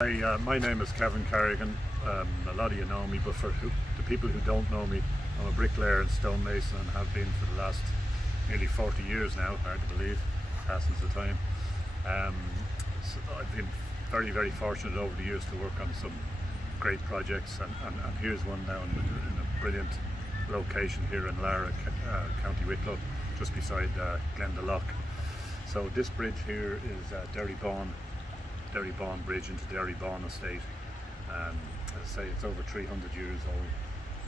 My name is Carrigan. A lot of you know me, but for the people who don't know me, I'm a bricklayer and stonemason and have been for the last nearly 40 years now. Hard to believe, passing the time. So I've been very fortunate over the years to work on some great projects, and here's one now in a brilliant location here in Lara, County Wicklow, just beside Glendalough. So this bridge here is Derrybawn Bridge into Derrybawn estate, and as I say, it's over 300 years old.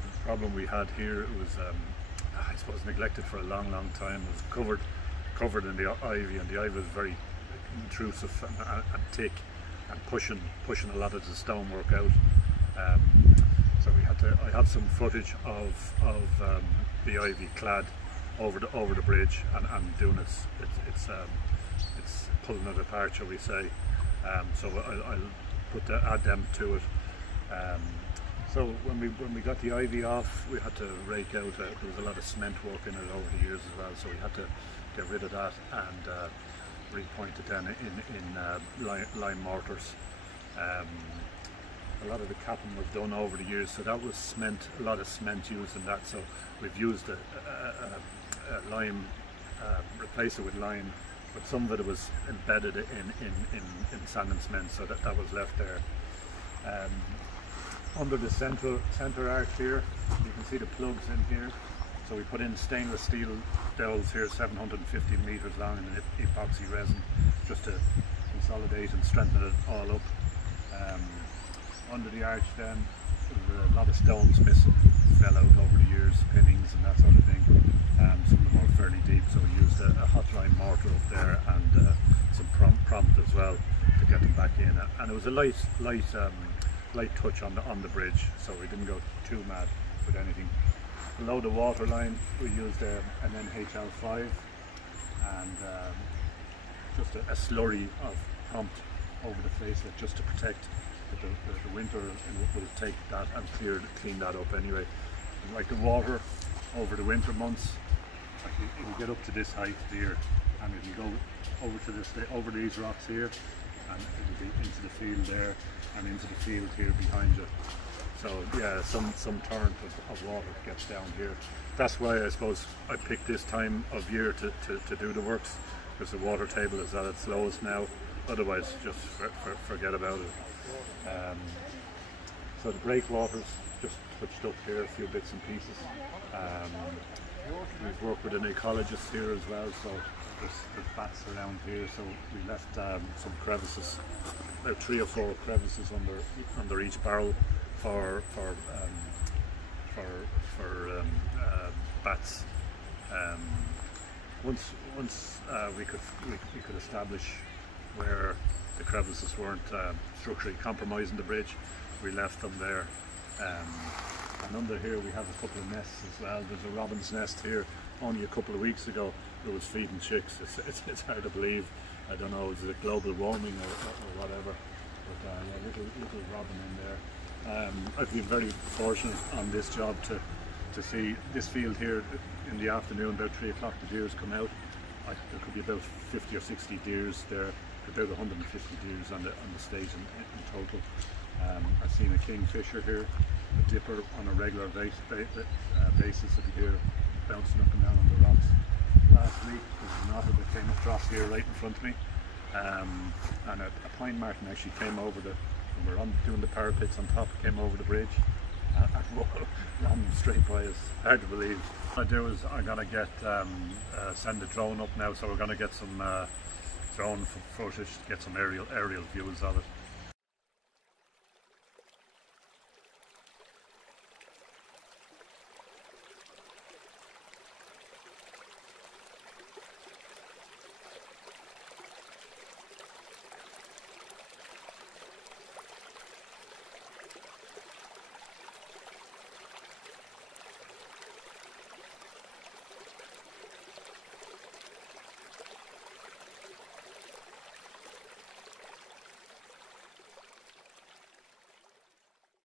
The problem we had here, it was I suppose neglected for a long time. It was covered in the ivy, and the ivy was very intrusive and thick and pushing a lot of the stonework out. So we had to. I have some footage of the ivy clad over the bridge and doing it's pulling it apart, shall we say. So I'll add them to it. So when we got the ivy off, we had to rake out. There was a lot of cement work in it over the years as well, so we had to get rid of that and repoint it then in lime mortars. A lot of the capping was done over the years, so that was cement. A lot of cement used in that. So we've used a lime, replace it with lime. But some of it was embedded in sand and cement, so that was left there. Under the centre arch here, you can see the plugs in here. So we put in stainless steel dowels here, 750 metres long, in epoxy resin, just to consolidate and strengthen it all up. Under the arch then, there were a lot of stones missing, fell out over the years, pinnings and that sort of thing. Some of them are fairly deep, so we used a hot lime mortar up there and some prompt as well to get them back in. And it was a light touch on the bridge, so we didn't go too mad with anything. Below the water line, we used an NHL5 and just a slurry of prompt over the face of it, just to protect the winter, and we'll take that and clean that up anyway. Like the water over the winter months, it'll get up to this height here, and it'll go over these rocks here, and it'll be into the field there and into the field here behind you. So yeah, some torrent of water gets down here. That's why I suppose I picked this time of year to do the works, because the water table is at its lowest now. Otherwise, just forget about it. So the breakwaters just touched up here, a few bits and pieces. We've worked with an ecologist here as well, so there's bats around here, so we left some crevices, about 3 or 4 crevices under each barrel for bats. Once we could establish where the crevices weren't structurally compromising the bridge, we left them there. And under here we have a couple of nests as well. There's a robin's nest here. Only a couple of weeks ago it was feeding chicks. It's hard to believe. I don't know, is it global warming or whatever, but yeah, little robin in there. I've been very fortunate on this job to see this field here in the afternoon, about 3 o'clock. The deers come out. There could be about 50 or 60 deers there. About 150 deers on the stage in total. I've seen a kingfisher here, a dipper on a regular basis of the deer bouncing up and down on the rocks. Last week there was an otter that came across here right in front of me, and a pine marten actually came over when we were doing the parapets on top, came over the bridge and ran straight by us. Hard to believe. What I do is I'm going to send the drone up now, so we're going to get some drone footage to get some aerial views of it.